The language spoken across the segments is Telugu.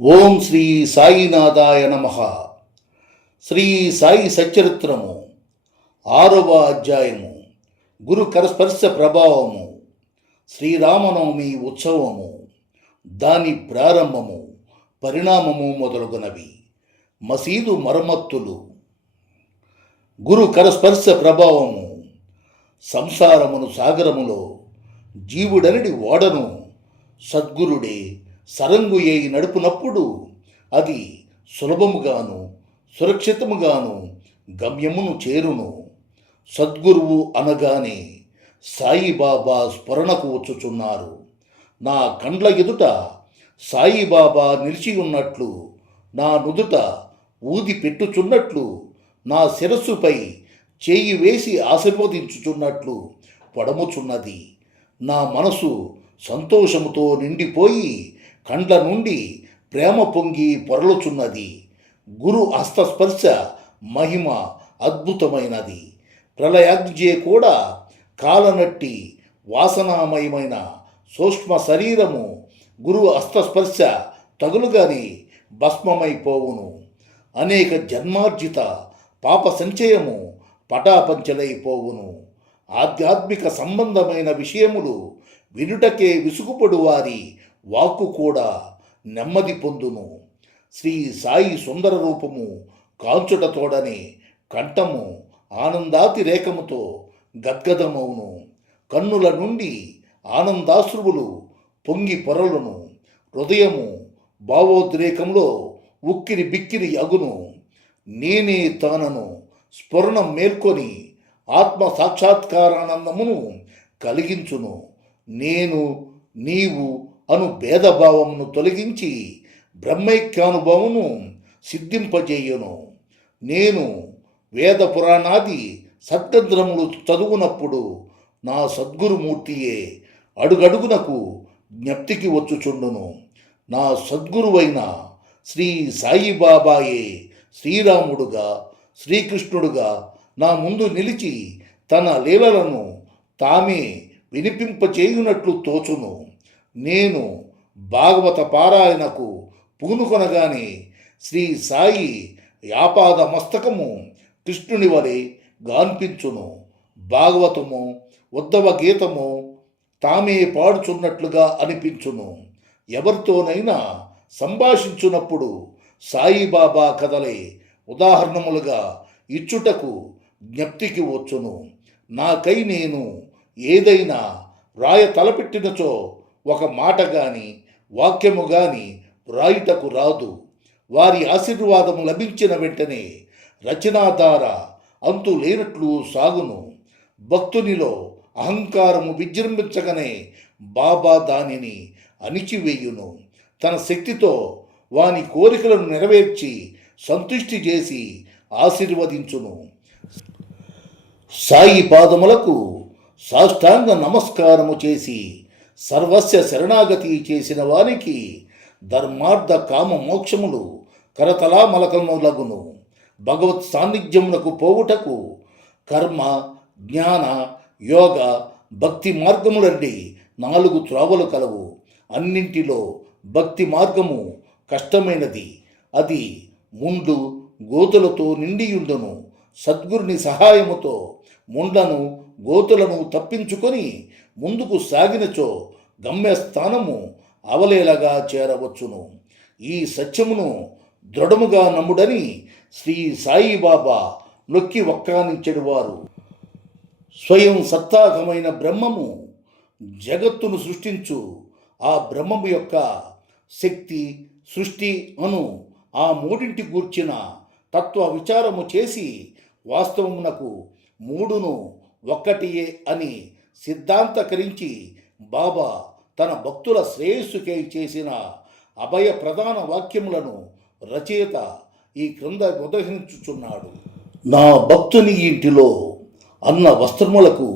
ఓం శ్రీ సాయినాథాయ నమ. శ్రీ సాయి సచ్చరిత్రము 6వ అధ్యాయము. గురు కరస్పర్శ ప్రభావము. శ్రీరామనవమి ఉత్సవము, దాని ప్రారంభము, పరిణామము మొదలగునవి. మసీదు మరమ్మత్తులు. గురు కరస్పర్శ ప్రభావము. సంసారమును సాగరములో జీవుడనడి ఓడను సద్గురుడే సరంగు ఏయి నడుపునప్పుడు అది సులభముగాను సురక్షితముగాను గమ్యమును చేరును. సద్గురువు అనగానే సాయిబాబా స్మరణకు వచ్చుచున్నారు. నా కండ్ల ఎదుట సాయిబాబా నిలిచి ఉన్నట్లు, నా నుదుట ఊది పెట్టుచున్నట్లు, నా శిరస్సుపై చేయి వేసి ఆశీర్వదించుచున్నట్లు పడముచున్నది. నా మనసు సంతోషముతో నిండిపోయి కండ్ల నుండి ప్రేమ పొంగి పొరలుచున్నది. గురు హస్తస్పర్శ మహిమ అద్భుతమైనది. ప్రళయాగ్నిజే కూడా కాలనట్టి వాసనామయమైన సూక్ష్మ శరీరము గురు హస్తస్పర్శ తగులుగాని భస్మమైపోవును. అనేక జన్మార్జిత పాప సంచయము పటాపంచలైపోవును. ఆధ్యాత్మిక సంబంధమైన విషయములు వినుటకే విసుగుపడు వారి వాక్కు కూడా నెమ్మది పొందును. శ్రీ సాయి సుందర రూపము కాంచుటతోడనే కంఠము ఆనందాతిరేకముతో గద్గదమవును. కన్నుల నుండి ఆనందాశ్రువులు పొంగి పొరలును. హృదయము భావోద్రేకంలో ఉక్కిరి బిక్కిరి అగును. నేనే తానను స్ఫురణం మేల్కొని ఆత్మ సాక్షాత్కారానందమును కలిగించును. నేను నీవు అను భేదభావమును తొలగించి బ్రహ్మైక్యానుభవమును సిద్ధింపజేయును. నేను వేద పురాణాది సద్గ్రంథములు చదువునప్పుడు నా సద్గురుమూర్తియే అడుగడుగునకు జ్ఞప్తికి వచ్చుచుండును. నా సద్గురువైన శ్రీ సాయిబాబాయే శ్రీరాముడుగా శ్రీకృష్ణుడుగా నా ముందు నిలిచి తన లీలలను తామే వినిపింపచేయునట్లు తోచును. నేను భాగవత పారాయణకు పూనుకొనగానే శ్రీ సాయి యాపాద మస్తకము కృష్ణుని వలె గాన్పించును. భాగవతము ఉద్ధవ గీతము తామే పాడుచున్నట్లుగా అనిపించును. ఎవరితోనైనా సంభాషించున్నప్పుడు సాయిబాబా కథలే ఉదాహరణములుగా ఇచ్చుటకు జ్ఞప్తికి వచ్చును. నాకై నేను ఏదైనా రాయ తలపెట్టినచో ఒక మాట గాని వాక్యము గాని వ్రాయుటకు రాదు. వారి ఆశీర్వాదము లభించిన వెంటనే రచనాధార అంతు లేనట్లు సాగును. భక్తునిలో అహంకారము విజృంభించగానే బాబా దానిని అణిచివేయును. తన శక్తితో వాని కోరికలను నెరవేర్చి సంతుష్టి చేసి ఆశీర్వదించును. సాయి పాదములకు సాష్టాంగ నమస్కారము చేసి సర్వస్య శరణాగతి చేసిన వారికి ధర్మార్థ కామ మోక్షములు కరతలామలకములగును. భగవత్ సాన్నిధ్యమునకు పోవుటకు కర్మ, జ్ఞాన, యోగ, భక్తి మార్గములండి 4 త్రోవలు కలవు. అన్నింటిలో భక్తి మార్గము కష్టమైనది. అది ముండు గోతులతో నిండియుండును. సద్గురుని సహాయముతో ముండ్లను గోతులను తప్పించుకొని ముందుకు సాగినచో గమ్యస్థానము అవలేలగా చేరవచ్చును. ఈ సత్యమును దృఢముగా నమ్ముడని శ్రీ సాయిబాబా నొక్కి వక్కానించెడువారు. స్వయం సత్తాకమైన బ్రహ్మము జగత్తును సృష్టించు. ఆ బ్రహ్మము యొక్క శక్తి, సృష్టి అను ఆ మూడింటి గూర్చిన తత్వ విచారము చేసి వాస్తవమునకు మూడును ఒక్కటియే అని సిద్ధాంతకరించి బాబా తన భక్తుల శ్రేయస్సుకై చేసిన అభయ ప్రధాన వాక్యములను రచయిత ఈ క్రింద ఉదహరించుచున్నాడు. నా భక్తుని ఇంటిలో అన్న వస్త్రములకు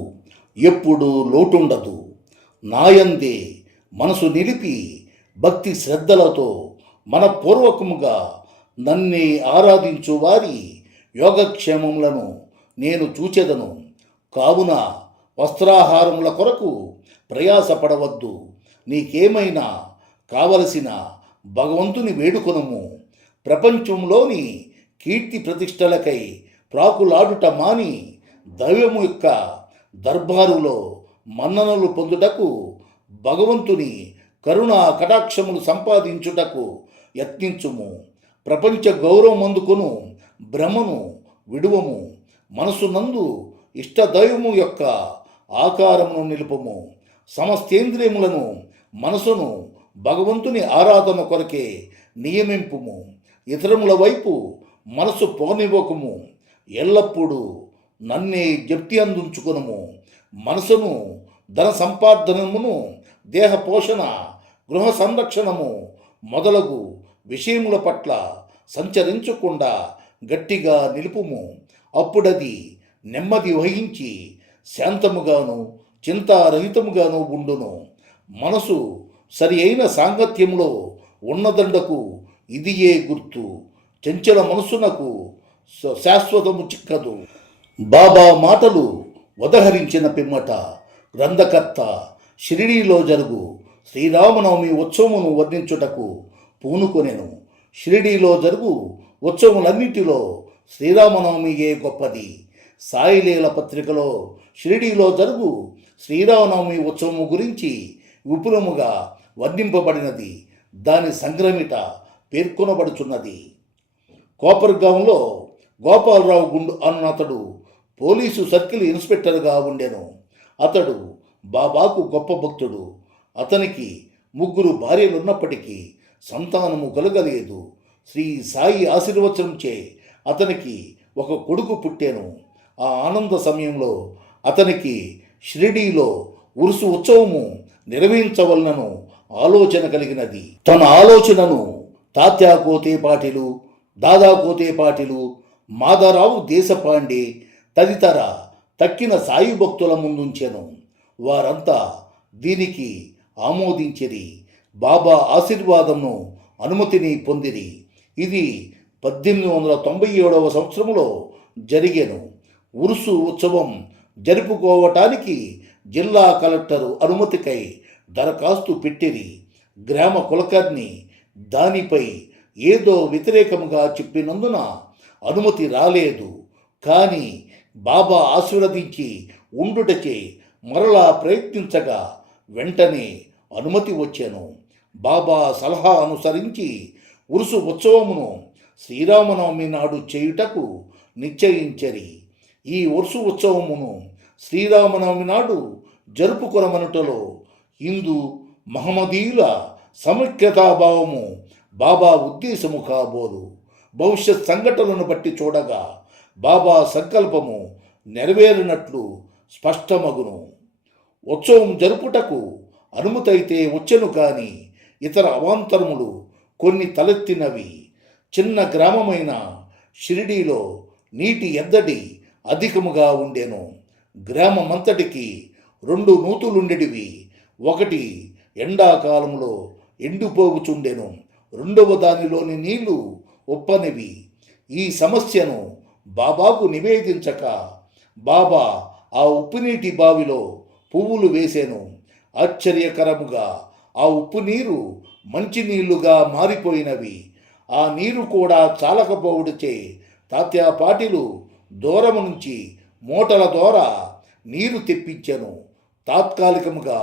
ఎప్పుడు లోటుండదు. నాయందే మనసు నిలిపి భక్తి శ్రద్ధలతో మనపూర్వకముగా నన్నే ఆరాధించు వారి యోగక్షేమములను నేను చూచెదను. కావున వస్త్రాహారముల కొరకు ప్రయాసపడవద్దు. నీకేమైనా కావలసిన భగవంతుని వేడుకొనుము. ప్రపంచంలోని కీర్తి ప్రతిష్టలకై ప్రాకులాడుట మాని దైవము యొక్క దర్బారులో మన్ననలు పొందుటకు, భగవంతుని కరుణా కటాక్షములు సంపాదించుటకు యత్నించుము. ప్రపంచ గౌరవం అందుకొను భ్రమను విడువము. మనసునందు ఇష్టదైవము యొక్క ఆకారమును నిలుపము. సమస్తేంద్రియములను మనసును భగవంతుని ఆరాధన కొరకే నియమింపుము. ఇతరముల వైపు మనసు పోనివ్వకము. ఎల్లప్పుడూ నన్నే జప్తి అందించుకునుము. మనసును ధన సంపాదనమును, దేహ పోషణ, గృహ సంరక్షణము మొదలగు విషయముల పట్ల సంచరించకుండా గట్టిగా నిలుపుము. అప్పుడది నెమ్మది వహించి శాంతముగాను చింతారహితముగాను ఉండును. మనసు సరి అయిన సాంగత్యంలో ఉన్నదండకు ఇదియే గుర్తు. చంచల మనసునకు శాశ్వతము చిక్కదు. బాబా మాటలు ఉదహరించిన పిమ్మట గ్రంథకర్త షిరిడీలో జరుగు శ్రీరామనవమి ఉత్సవమును వర్ణించుటకు పూనుకొనెను. షిరిడీలో జరుగు ఉత్సవములన్నిటిలో శ్రీరామనవమియే గొప్పది. సాయిలీల పత్రికలో షిరిడీలో జరుగు శ్రీరామనవమి ఉత్సవము గురించి విపులముగా వర్ణింపబడినది. దాని సంగ్రమిట పేర్కొనబడుచున్నది. కోపర్గాంలో గోపాలరావు గుండు అన్నతడు పోలీసు సర్కిల్ ఇన్స్పెక్టర్గా ఉండెను. అతడు బాబాకు గొప్ప భక్తుడు. అతనికి 3 భార్యలున్నప్పటికీ సంతానము కలగలేదు. శ్రీ సాయి ఆశీర్వచనంచే అతనికి ఒక కొడుకు పుట్టెను. ఆ ఆనంద సమయంలో అతనికి షిరిడీలో ఉరుసు ఉత్సవము నిర్వహించవలనను ఆలోచన కలిగినది. తన ఆలోచనను తాత్యా కోతే పాటిలు, దాదా కోతే పాటిలు, మాధవరావు దేశపాండే తదితర తక్కిన సాయి భక్తుల ముందుంచెను. వారంతా దీనికి ఆమోదించిరి. బాబా ఆశీర్వాదంను అనుమతిని పొందిరి. ఇది 1897 సంవత్సరంలో జరిగెను. ఉరుసు ఉత్సవం జరుపుకోవటానికి జిల్లా కలెక్టరు అనుమతికై దరఖాస్తు పెట్టిరి. గ్రామ కులకర్ణి దానిపై ఏదో వ్యతిరేకముగా చెప్పినందున అనుమతి రాలేదు. కానీ బాబా ఆశీర్వదించి ఉండుటచే మరలా ప్రయత్నించగా వెంటనే అనుమతి వచ్చెను. బాబా సలహా అనుసరించి ఉరుసు ఉత్సవమును శ్రీరామనవమి నాడు చేయుటకు నిశ్చయించరి. ఈ ఉరుసు ఉత్సవమును శ్రీరామనవమి నాడు జరుపుకొనమనుటలో హిందూ మహమ్మదీయుల సమైక్యతాభావము బాబా ఉద్దేశము కాబోలు. భవిష్యత్ సంఘటనలను బట్టి చూడగా బాబా సంకల్పము నెరవేరినట్లు స్పష్టమగును. ఉత్సవం జరుపుటకు అనుమతైతే వచ్చెను కాని ఇతర అవాంతరములు కొన్ని తలెత్తినవి. చిన్న గ్రామమైన షిరిడీలో నీటి ఎద్దడి అధికముగా ఉండెను. గ్రామమంతటికి 2 నూతులుండెడివి. ఒకటి ఎండాకాలంలో ఎండిపోగుచుండెను, రెండవ దానిలోని నీళ్లు ఉప్పనివి. ఈ సమస్యను బాబాకు నివేదించక బాబా ఆ ఉప్పునీటి బావిలో పువ్వులు వేసెను. ఆశ్చర్యకరముగా ఆ ఉప్పు నీరు మంచినీళ్లుగా మారిపోయినవి. ఆ నీరు కూడా చాలకపోవుడిచే తాత్యాపాటిలు దూరము నుంచి మోటల ద్వారా నీరు తెప్పించెను. తాత్కాలికముగా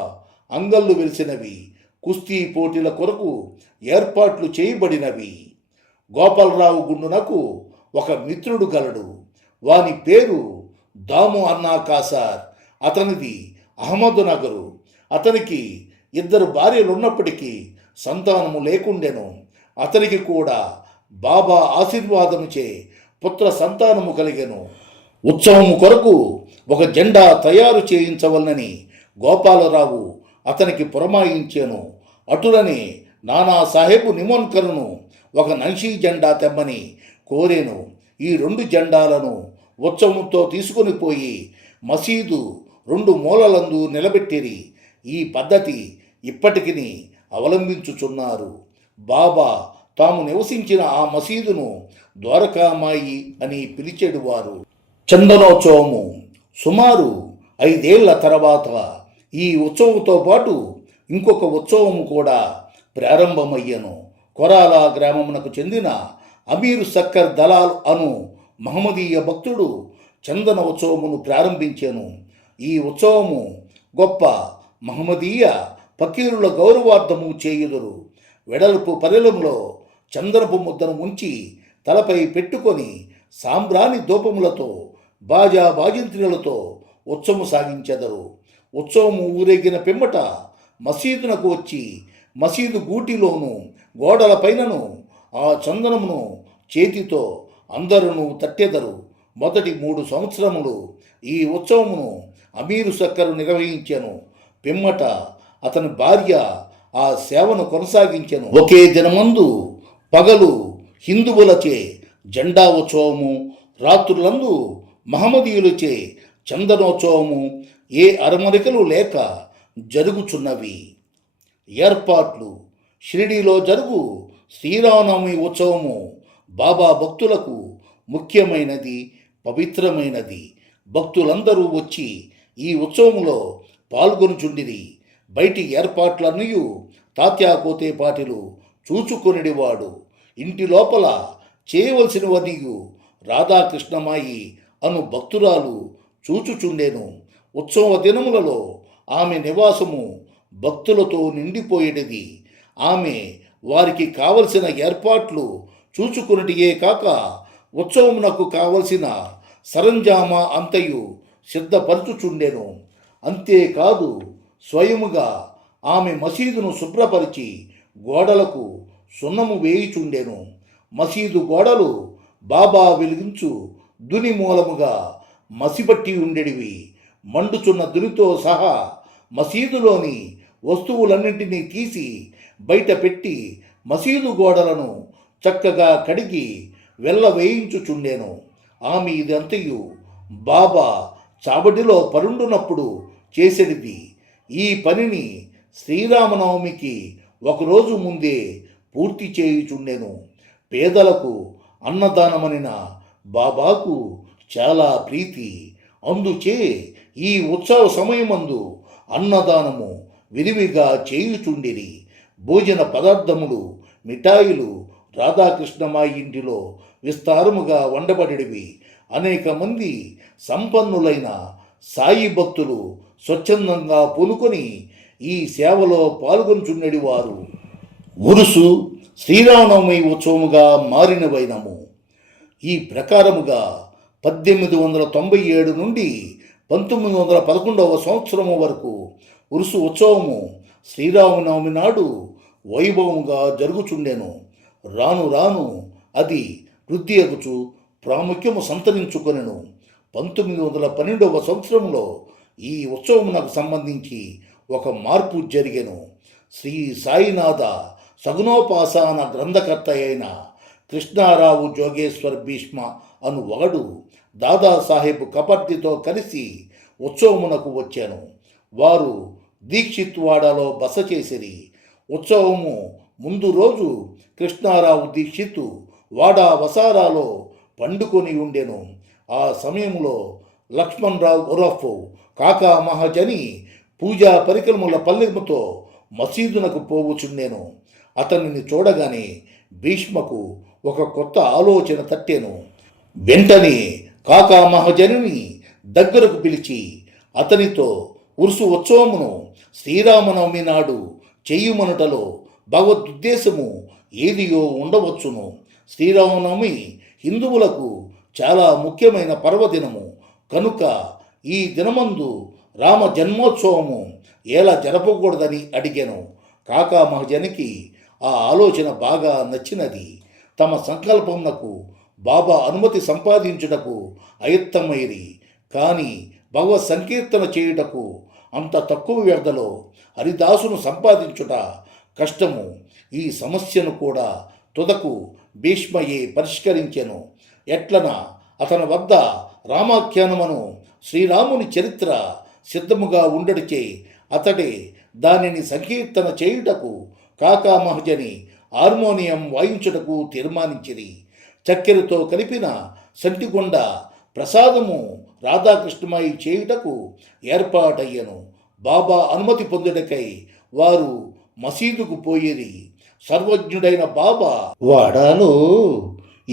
అంగళ్ళు వెలిసినవి. కుస్తీ పోటీల కొరకు ఏర్పాట్లు చేయబడినవి. గోపాలరావు గుండునకు ఒక మిత్రుడు గలడు. వాని పేరు దాము అన్నా కాసార్. అతనిది అహ్మద్ నగరు. అతనికి 2 భార్యలున్నప్పటికీ సంతానము లేకుండెను. అతనికి కూడా బాబా ఆశీర్వాదముచే పుత్ర సంతానము కలిగెను. ఉత్సవము కొరకు ఒక జెండా తయారు చేయించవలనని గోపాలరావు అతనికి పురమాయించాను. అటులనే నానాసాహెబు నిమోన్కర్ను ఒక నన్షీ జెండా తెమ్మని కోరేను. ఈ 2 జెండాలను ఉత్సవంతో తీసుకొని పోయి మసీదు 2 మూలలందు నిలబెట్టిరి. ఈ పద్ధతి ఇప్పటికిని అవలంబించుచున్నారు. బాబా తాము నివసించిన ఆ మసీదును ద్వారకామాయి అని పిలిచేడువారు. చందనోత్సవము సుమారు 5 ఏళ్ల తర్వాత ఈ ఉత్సవంతో పాటు ఇంకొక ఉత్సవము కూడా ప్రారంభమయ్యను. కొరాల గ్రామమునకు చెందిన అమీరు సక్కర్ దలాల్ అను మహమ్మదీయ భక్తుడు చందన ఉత్సవమును ప్రారంభించాను. ఈ ఉత్సవము గొప్ప మహమ్మదీయ ఫకీరుల గౌరవార్థము చేయుదురు. వెడల్పు పరిలంలో చందనపు ముద్దను ముంచి తలపై పెట్టుకొని సాంబ్రాణి ధూపములతో బాజా బాజింత్రులతో ఉత్సవము సాగించెదరు. ఉత్సవము ఊరేగిన పిమ్మట మసీదునకు వచ్చి మసీదు గూటిలోను గోడలపైనను ఆ చందనమును చేతితో అందరూ తట్టెదరు. మొదటి 3 సంవత్సరములు ఈ ఉత్సవమును అమీరు సక్కరు నిర్వహించెను. పిమ్మట అతని భార్య ఆ సేవను కొనసాగించెను. ఒకే దినమందు పగలు హిందువులచే జెండా ఉత్సవము, రాత్రులందు మహమ్మదీయులచే చందనోత్సవము ఏ అరమరికలు లేక జరుగుచున్నవి. ఏర్పాట్లు: షిరిడీలో జరుగు శ్రీరామనవమి ఉత్సవము బాబా భక్తులకు ముఖ్యమైనది, పవిత్రమైనది. భక్తులందరూ వచ్చి ఈ ఉత్సవములో పాల్గొనుచుండిరి. బయటి ఏర్పాట్లన్నీ తాత్యాకోతేపాటిలు చూచుకొనిడివాడు. ఇంటి లోపల చేయవలసినవనియు రాధాకృష్ణమాయి అను భక్తురాలు చూచుచుండెను. ఉత్సవ దినములలో ఆమె నివాసము భక్తులతో నిండిపోయేటిది. ఆమె వారికి కావలసిన ఏర్పాట్లు చూచుకున్నటియే కాక ఉత్సవమునకు కావలసిన సరంజామా అంతయు సిద్ధపరచుచుండెను. అంతేకాదు స్వయముగా ఆమె మసీదును శుభ్రపరిచి గోడలకు సున్నము వేయుచుండెను. మసీదు గోడలు బాబా వెలిగించు దుని మూలముగా మసిపట్టి ఉండేటివి. మండుచున్న దునితో సహా మసీదులోని వస్తువులన్నింటినీ తీసి బయట పెట్టి మసీదు గోడలను చక్కగా కడిగి వెళ్ళవేయించుచుండెను. ఆమె ఇదంతయు బాబా చాబడిలో పరుండునప్పుడు చేసేది. ఈ పనిని శ్రీరామనవమికి ఒకరోజు ముందే పూర్తి చేయుచుండెను. పేదలకు అన్నదానమనిన బాబాకు చాలా ప్రీతి. అందుచే ఈ ఉత్సవ సమయమందు అన్నదానము విరివిగా చేయుచుండిరి. భోజన పదార్థములు, మిఠాయిలు రాధాకృష్ణమాయి ఇంటిలో విస్తారముగా వండబడివి. అనేక మంది సంపన్నులైన సాయి భక్తులు స్వచ్ఛందంగా పూనుకొని ఈ సేవలో పాల్గొంచుండేవారు. ఉరుసు శ్రీరామనవమి ఉత్సవముగా మారిన వైనము. ఈ ప్రకారముగా 1897 నుండి 1911 సంవత్సరము వరకు ఉరుసు ఉత్సవము శ్రీరామనవమి నాడు వైభవముగా జరుగుచుండెను. రాను రాను అది వృద్ధి అగుచు ప్రాముఖ్యము సంతరించుకొనెను. 1912 సంవత్సరంలో ఈ ఉత్సవమునకు సంబంధించి ఒక మార్పు జరిగెను. శ్రీ సాయినాథ సగుణోపాసన గ్రంథకర్త అయిన కృష్ణారావు జోగేశ్వర్ భీష్మ అను ఒకడు దాదాసాహెబ్ కపర్తితో కలిసి ఉత్సవమునకు వచ్చాను. వారు దీక్షిత్వాడలో బస చేసిరి. ఉత్సవము ముందు రోజు కృష్ణారావు దీక్షిత్ వాడా వసారాలో పండుకొని ఉండెను. ఆ సమయంలో లక్ష్మణరావు ఉరఫ్ కాకా మహాజని పూజా పరికరముల పల్లెముతో మసీదునకు పోవుచుండెను. అతనిని చూడగానే భీష్మకు ఒక కొత్త ఆలోచన తట్టెను. వెంటనే కాకా మహాజనిని దగ్గరకు పిలిచి అతనితో ఉరుసు ఉత్సవమును శ్రీరామనవమి నాడు చేయుమనుటలో భగవద్దేశము ఏదియో ఉండవచ్చును. శ్రీరామనవమి హిందువులకు చాలా ముఖ్యమైన పర్వదినము కనుక ఈ దినమందు రామ జన్మోత్సవము ఎలా జరపకూడదని అడిగాను. కాకా మహాజనికి ఆ ఆలోచన బాగా నచ్చినది. తమ సంకల్పమునకు బాబా అనుమతి సంపాదించుటకు అయత్తమైరి. కానీ భగవత్ సంకీర్తన చేయుటకు అంత తక్కువ వ్యర్థలో హరిదాసును సంపాదించుట కష్టము. ఈ సమస్యను కూడా తుదకు భీష్మయే పరిష్కరించెను. ఎట్లన అతని వద్ద రామాఖ్యానమును శ్రీరాముని చరిత్ర సిద్ధముగా ఉండడిచే అతడే దానిని సంకీర్తన చేయుటకు కాకా మహజని హార్మోనియం వాయించుటకు తీర్మానించిరి. చక్కెరతో కలిపిన సంటిగొండ ప్రసాదము రాధాకృష్ణమాయి చేయుటకు ఏర్పాటయ్యను. బాబా అనుమతి పొందుటకై వారు మసీదుకు పోయేది. సర్వజ్ఞుడైన బాబా వాడాలో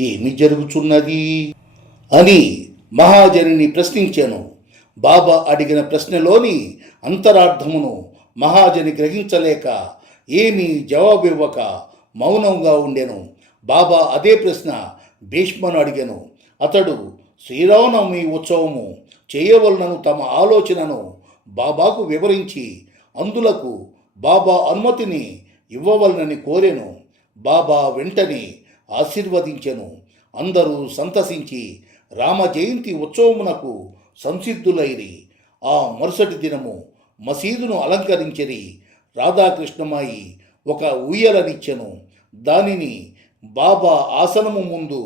ఏమి జరుగుతున్నది అని మహాజనిని ప్రశ్నించాను. బాబా అడిగిన ప్రశ్నలోని అంతరార్థమును మహాజని గ్రహించలేక ఏమీ జవాబివ్వక మౌనంగా ఉండెను. బాబా అదే ప్రశ్న భీష్మను అడిగాను. అతడు శ్రీరామనవమి ఉత్సవము చేయవలనను తమ ఆలోచనను బాబాకు వివరించి అందులకు బాబా అనుమతిని ఇవ్వవలనని కోరెను. బాబా వెంటనే ఆశీర్వదించెను. అందరూ సంతసించి రామ జయంతి ఉత్సవమునకు సంసిద్ధులైరి. ఆ మరుసటి దినము మసీదును అలంకరించిరి. రాధాకృష్ణమాయి ఒక ఊయలనిచ్చెను. దానిని బాబా ఆసనము ముందు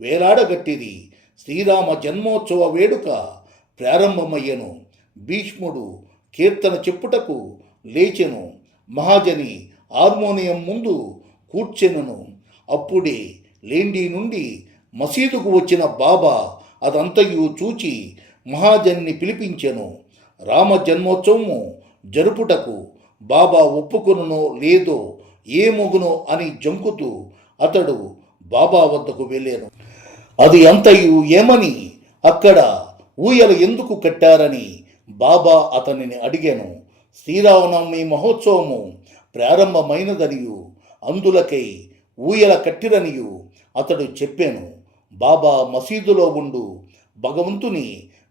వేలాడగట్టిరి. శ్రీరామ జన్మోత్సవ వేడుక ప్రారంభమయ్యెను. భీష్ముడు కీర్తన చెప్పుటకు లేచెను. మహాజని హార్మోనియం ముందు కూర్చెనను. అప్పుడే లేండి నుండి మసీదుకు వచ్చిన బాబా అదంతయు చూచి మహాజన్ని పిలిపించెను. రామ జన్మోత్సవము జరుపుటకు బాబా ఒప్పుకొనునో లేదో ఏమొగునో అని జంకుతూ అతడు బాబా వద్దకు వెళ్ళాను. అది అంతయు ఏమని, అక్కడ ఊయల ఎందుకు కట్టారని బాబా అతనిని అడిగాను. శ్రీరామనవమి మహోత్సవము ప్రారంభమైనదనియు అందులకై ఊయల కట్టిరనియు అతడు చెప్పాను. బాబా మసీదులో ఉండు భగవంతుని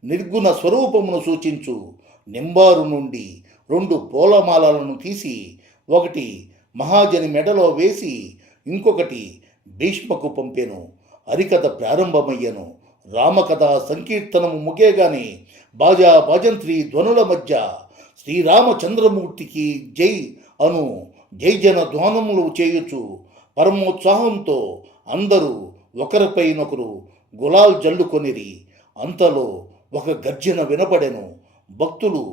నిర్గుణ స్వరూపమును సూచించు నింబారు నుండి 2 పూలమాలలను తీసి ఒకటి మహాజని మెడలో వేసి ఇంకొకటి భీష్మకు పంపెను. హరికథ ప్రారంభమయ్యను. రామకథ సంకీర్తనము ముగేగానే బాజా భజంత్రి ధ్వనుల మధ్య శ్రీరామచంద్రమూర్తికి జై అను జైజన ధ్వానములు చేయుచు పరమోత్సాహంతో అందరూ ఒకరిపైనొకరు గులాల్ జల్లుకొనిరి. అంతలో ఒక గర్జన వినపడెను. భక్తులు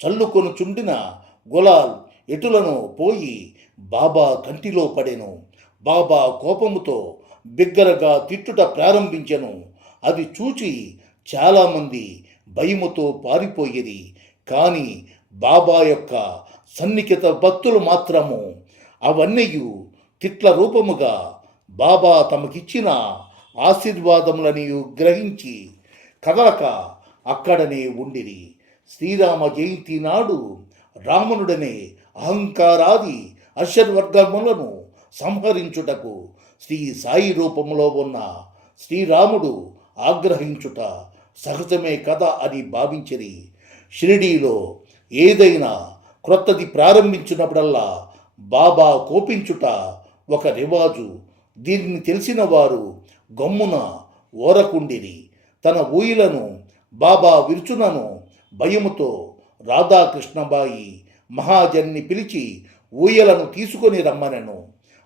చల్లుకొనుచుండిన గులాల్ ఎటులను పోయి బాబా కంటిలో పడెను. బాబా కోపముతో బిగ్గరగా తిట్టుట ప్రారంభించెను. అది చూచి చాలామంది భయముతో పారిపోయిరి. కానీ బాబా యొక్క సన్నిహిత భక్తులు మాత్రము అవన్నీయు తిట్ల రూపముగా బాబా తమకిచ్చిన ఆశీర్వాదములనియు గ్రహించి కదలక అక్కడనే ఉండిరి. శ్రీరామ జయంతి నాడు రావణుడనే అహంకారాది అర్షడ్వర్గములను సంహరించుటకు శ్రీ సాయి రూపంలో ఉన్న శ్రీరాముడు ఆగ్రహించుట సహజమే కదా అని భావించిరి. షిరిడీలో ఏదైనా క్రొత్తది ప్రారంభించినప్పుడల్లా బాబా కోపించుట ఒక రివాజు. దీనిని తెలిసిన వారు గమ్మున ఓరకుండిరి. తన ఊయిలను బాబా విరుచునను భయముతో రాధాకృష్ణబాయి మహాజన్ని పిలిచి ఊయలను తీసుకొని రమ్మనెను.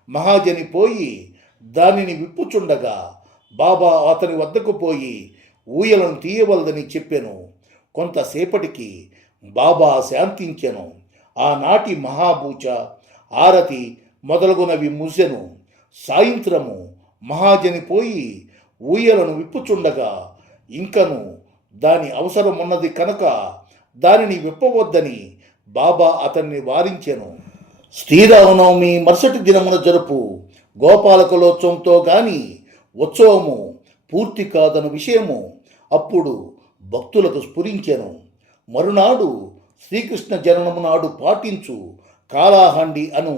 మహాజని పోయి దానిని విప్పుచుండగా బాబా అతని వద్దకు పోయి ఊయలను తీయవలదని చెప్పెను. కొంతసేపటికి బాబా శాంతించెను. ఆనాటి మహాపూజ ఆరతి మొదలగునవి ముసెను. సాయంత్రము మహాజని పోయి ఊయలను విప్పుచుండగా ఇంకను దాని అవసరమున్నది కనుక దానిని విప్పవద్దని బాబా అతన్ని వారించెను. శ్రీరామనవమి మరుసటి దినమున జరుపు గోపాలకులోత్సవంతో గాని ఉత్సవము పూర్తి కాదన్న విషయము అప్పుడు భక్తులకు స్ఫురించెను. మరునాడు శ్రీకృష్ణ జననము నాడు పాటించు కాలాహండి అను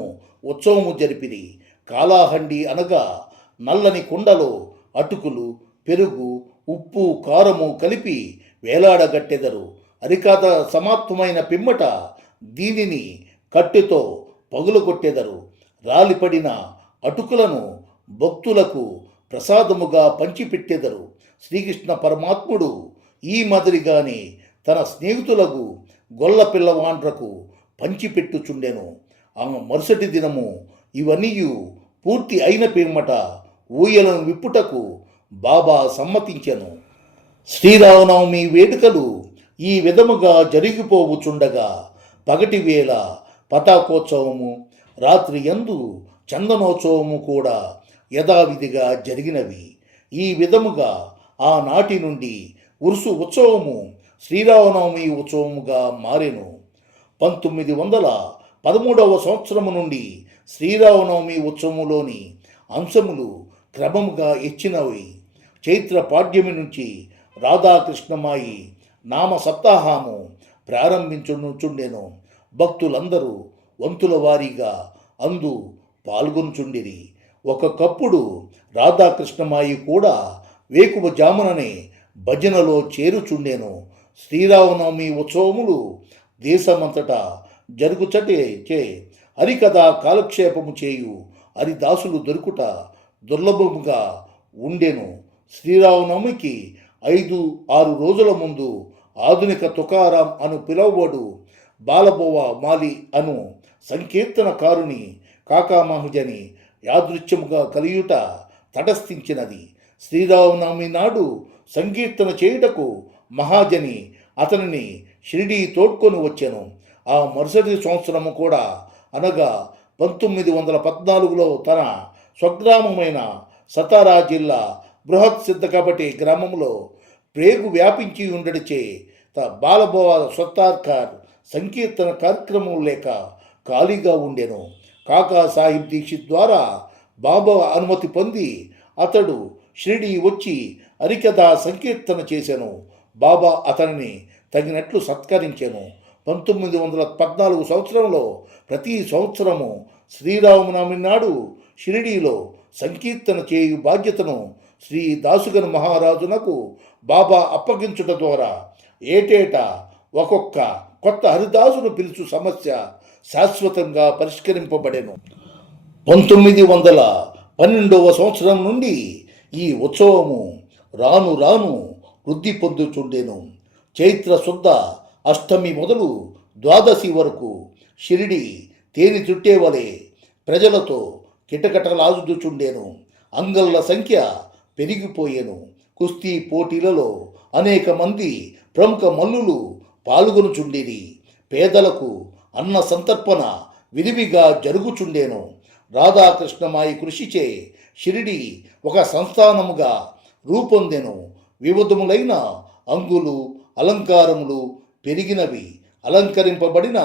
ఉత్సవము జరిపిరి. కాలాహండి అనగా నల్లని కుండలో అటుకులు, పెరుగు, ఉప్పు, కారము కలిపి వేలాడగట్టెదరు. హరికథ సమాప్తమైన పిమ్మట దీనిని కట్టెతో పగులగొట్టెదరు. రాలిపడిన అటుకులను భక్తులకు ప్రసాదముగా పంచిపెట్టెదరు. శ్రీకృష్ణ పరమాత్ముడు ఈ మాదిరిగానే తన స్నేహితులకు గొల్ల పిల్లవాండ్రకు పంచిపెట్టుచుండెను. ఆ మరుసటి దినము ఇవన్నీ పూర్తి అయిన పిమ్మట ఊయలను విప్పుటకు బాబా సమ్మతించెను. శ్రీరామనవమి వేడుకలు ఈ విధముగా జరిగిపోవుచుండగా పగటి వేళ పతాకోత్సవము, రాత్రి యందు చందనోత్సవము కూడా యథావిధిగా జరిగినవి. ఈ విధముగా ఆనాటి నుండి ఉరుసు ఉత్సవము శ్రీరామనవమి ఉత్సవముగా మారెను. 1913 సంవత్సరము నుండి శ్రీరామనవమి ఉత్సవంలోని అంశములు క్రమముగా ఇచ్చినవి. చైత్ర పాడ్యమి నుంచి రాధాకృష్ణమాయి నామ సప్తాహము ప్రారంభించుచుండెను. భక్తులందరూ వంతుల వారీగా అందు పాల్గొనుచుండిరి. ఒకప్పుడు రాధాకృష్ణమాయి కూడా వేకువ జాముననే భజనలో చేరుచుండెను. శ్రీరామనవమి ఉత్సవములు దేశమంతటా జరుగుచటే హరికథా కాలక్షేపము చేయు హరిదాసులు దొరుకుట దుర్లభముగా ఉండెను. శ్రీరామనవమికి 5-6 రోజుల ముందు ఆధునిక తుకారాం అను పిలువబడు బాలబోవ మాలి అను సంకీర్తనకారుని కాకామహజని యాదృచ్ఛముగా కలియుట తటస్థించినది. శ్రీరామనవమి నాడు సంకీర్తన చేయుటకు మహాజని అతనిని షిరిడీ తోడ్కొని వచ్చెను. ఆ మరుసటి సంవత్సరము కూడా అనగా 1914లో తన స్వగ్రామమైన సతారా జిల్లా బృహత్ సిద్ధకపటి గ్రామంలో ప్రేగు వ్యాపించి ఉండడిచే బాలబోవ సత్తార్కర్ సంకీర్తన కార్యక్రమం లేక ఖాళీగా ఉండెను. కాకా సాహిబ్ దీక్షిత్ ద్వారా బాబా అనుమతి పొంది అతడు షిరిడీ వచ్చి హరికథా సంకీర్తన చేసెను. బాబా అతనిని తగినట్లు సత్కరించెను. 1914 సంవత్సరంలో ప్రతి సంవత్సరము శ్రీరామనవమి నాడు షిరిడీలో సంకీర్తన చేయు బాధ్యతను శ్రీ దాసుగన్ మహారాజునకు బాబా అప్పగించుట ద్వారా ఏటేటా ఒక్కొక్క కొత్త హరిదాసును పిలుచు సమస్య శాశ్వతంగా పరిష్కరింపబడెను. 1912వ సంవత్సరం నుండి ఈ ఉత్సవము రాను రాను వృద్ధి పొందుచుండెను. చైత్ర శుద్ధ అష్టమి మొదలు ద్వాదశి వరకు షిరిడి తేనె చుట్టేవలే ప్రజలతో కిటకటలాడుచుండెను. అంగళ్ళ సంఖ్య పెరిగిపోయెను. కుస్తీ పోటీలలో అనేక మంది ప్రముఖ మల్లులు పాల్గొనుచుండిరి. పేదలకు అన్న సంతర్పణ విరివిగా జరుగుచుండెను. రాధాకృష్ణమాయి కృషిచే షిరిడి ఒక సంస్థానముగా రూపొందెను. వివిధములైన అంగులు అలంకారములు పెరిగినవి. అలంకరింపబడిన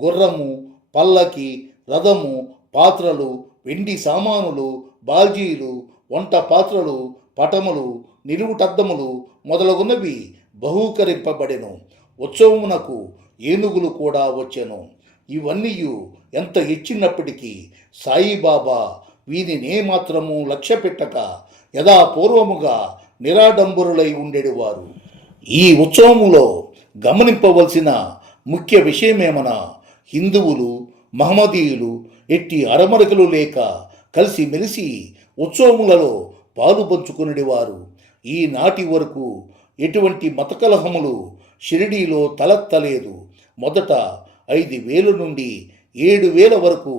గుర్రము, పల్లకి, రథము, పాత్రలు, వెండి సామానులు, బాల్జీలు, వంట పాత్రలు, పటములు, నిలువుటద్దములు మొదలగున్నవి బహూకరింపబడెను. ఉత్సవమునకు ఏనుగులు కూడా వచ్చెను. ఇవన్నీ ఎంత ఇచ్చినప్పటికీ సాయిబాబా వీనినే మాత్రము లక్ష్య పెట్టక యథాపూర్వముగా నిరాడంబరులై ఉండేవారు. ఈ ఉత్సవములో గమనింపవలసిన ముఖ్య విషయమేమన హిందువులు మహమ్మదీయులు ఎట్టి అరమరికలు లేక కలిసిమెలిసి ఉత్సవములలో పాలు పంచుకునేవారు. ఈనాటి వరకు ఎటువంటి మతకలహములు షిరిడీలో తలెత్తలేదు. మొదట 5,000 నుండి 7,000 వరకు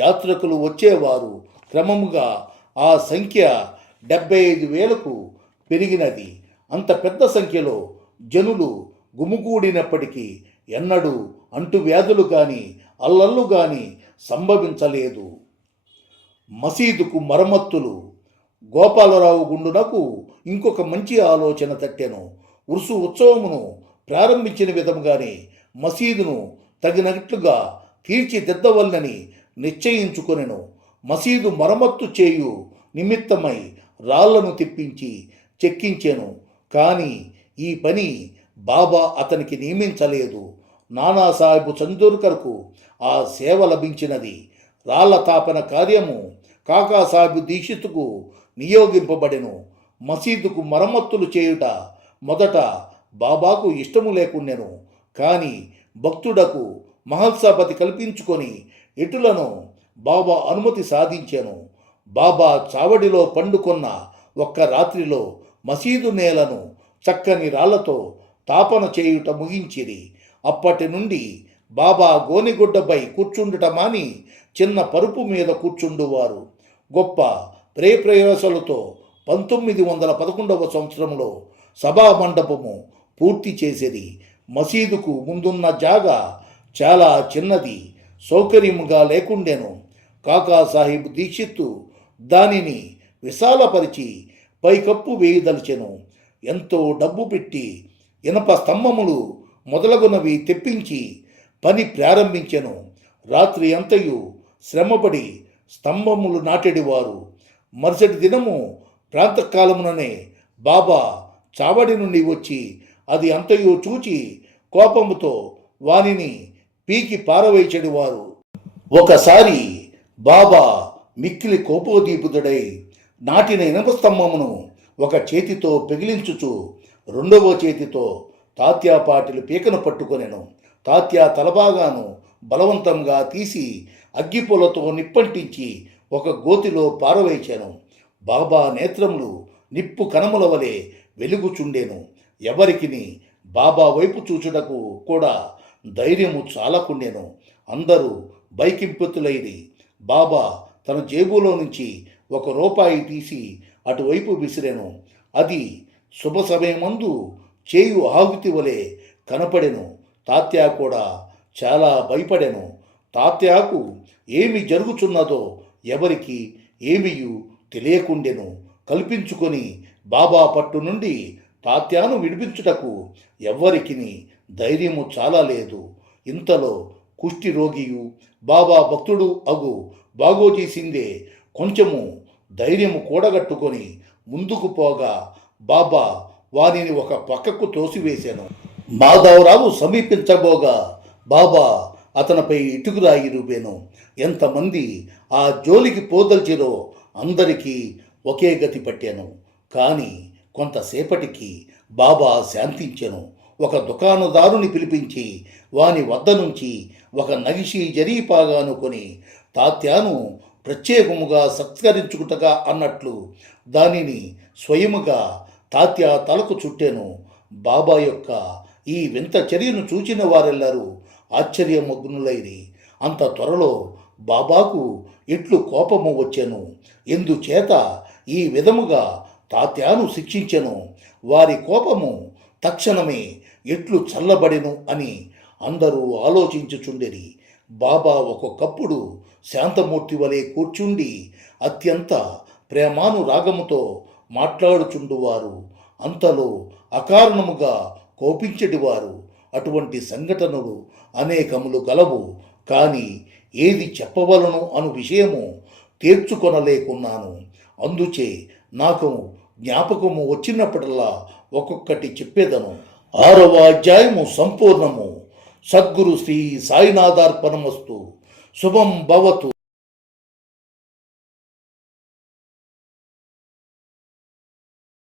యాత్రికులు వచ్చేవారు. క్రమముగా ఆ సంఖ్య 75,000కు పెరిగినది. అంత పెద్ద సంఖ్యలో జనులు గుమిగూడినప్పటికీ ఎన్నడూ అంటువ్యాధులు కానీ అల్లర్లు కానీ సంభవించలేదు. మసీదుకు మరమ్మతులు. గోపాలరావు గుండునకు ఇంకొక మంచి ఆలోచన తట్టెను. ఉర్సు ఉత్సవమును ప్రారంభించిన విధముగానే మసీదును తగినట్లుగా తీర్చిదిద్దవలనని నిశ్చయించుకొనెను. మసీదు మరమ్మత్తు చేయు నిమిత్తమై రాళ్లను తెప్పించి చెక్కించెను. కానీ ఈ పని బాబా అతనికి నియమించలేదు. నానాసాహెబ్ చందోర్కర్కు ఆ సేవ లభించినది. రాళ్ల తాపన కార్యము కాకాసాహెబ్ దీక్షిత్కు నియోగింపబడెను. మసీదుకు మరమ్మతులు చేయుట మొదట బాబాకు ఇష్టము లేకుండెను. కానీ భక్తుడకు మహల్సాపతి కల్పించుకొని ఎటులను బాబా అనుమతి సాధించెను. బాబా చావడిలో పండుకొన్న ఒక్క రాత్రిలో మసీదు నేలను చక్కని రాళ్లతో తాపన చేయుట ముగించిరి. అప్పటి నుండి బాబా గోనెగుడ్డపై కూర్చుండుట మాని చిన్న పరుపు మీద కూర్చుండువారు. గొప్ప ప్రేప్రయాసలతో 1911వ సంవత్సరంలో సభా మండపము పూర్తి చేసేది. మసీదుకు ముందున్న జాగా చాలా చిన్నది, సౌకర్యముగా లేకుండెను. కాకాసాహెబ్ దీక్షిత్తు దానిని విశాలపరిచి పైకప్పు వేయదలిచెను. ఎంతో డబ్బు పెట్టి ఇనప స్తంభములు మొదలగునవి తెప్పించి పని ప్రారంభించెను. రాత్రి అంతయు శ్రమపడి స్తంభములు నాటెడివారు. మరుసటి దినము ప్రాతకాలముననే బాబా చావడి నుండి వచ్చి అది అంతయు చూచి కోపముతో వానిని పీకి పారవేచెడివారు. ఒకసారి బాబా మిక్కిలి కోపోదీపుతుడై నాటిన ఇనప స్తంభమును ఒక చేతితో పెగిలించుచు రెండవ చేతితో తాత్యా పాటిలు పీకను పట్టుకొనెను. తాత్యా తలబాగాను బలవంతంగా తీసి అగ్గిపొలతో నిప్పంటించి ఒక గోతిలో పారవేశాను. బాబా నేత్రములు నిప్పు కణముల వలె వెలుగుచుండెను. ఎవరికిని బాబా వైపు చూచుటకు కూడా ధైర్యము చాలకుండెను. అందరూ బైకింపుతులైది. బాబా తన జేబులో నుంచి ₹1 తీసి అటువైపు విసిరెను. అది శుభ సమయమందు చేయు ఆహుతి వలె కనపడెను. తాత్యా కూడా చాలా భయపడెను. తాత్యాకు ఏమి జరుగుచున్నదో ఎవరికి ఏమియు తెలియకుండెను. కల్పించుకొని బాబా పట్టు నుండి తాత్యాను విడిపించుటకు ఎవ్వరికిని ధైర్యము చాలలేదు. ఇంతలో కుష్టి రోగియు బాబా భక్తుడు అగు బాగోజీ సిందే కొంచెము ధైర్యము కూడగట్టుకొని ముందుకు పోగా బాబా వారిని ఒక పక్కకు తోసివేశాను. మాధవరావు సమీపించబోగా బాబా అతనిపై ఇటుకురాయి రుబేను. ఎంతమంది ఆ జోలికి పోదల్చిరో అందరికీ ఒకే గతి పట్టాను. కానీ కొంతసేపటికి బాబా శాంతించెను. ఒక దుకాణదారుని పిలిపించి వాని వద్ద నుంచి ఒక నగిషి జరీపాగాను కొని తాత్యాను ప్రత్యేకముగా సత్కరించుకుటగా అన్నట్లు దానిని స్వయముగా తాత్యా తలకు చుట్టెను. బాబా యొక్క ఈ వింత చర్యను చూచిన వారెల్లరూ ఆశ్చర్యమగ్నులైరి. అంత త్వరలో బాబాకు ఎట్లు కోపము వచ్చెను. ఎందుచేత ఈ విధముగా తాత్యాను శిక్షించెను. వారి కోపము తక్షణమే ఎట్లు చల్లబడెను అని అందరూ ఆలోచించుచుండెరి. బాబా ఒక్కొక్కప్పుడు శాంతమూర్తి వలె కూర్చుండి అత్యంత ప్రేమానురాగముతో మాట్లాడుచుండువారు. అంతలో అకారణముగా కోపించెడివారు. అటువంటి సంఘటనలు అనేకములు గలవు. కానీ ఏది చెప్పవలను అను విషయము తేర్చుకొనలేకున్నాను. అందుచే నాకు జ్ఞాపకము వచ్చినప్పుడల్లా ఒక్కొక్కటి చెప్పేదను. 6వ అధ్యాయము సంపూర్ణము. సద్గురు శ్రీ సాయినాథార్పణమస్తు. శుభం భవతు.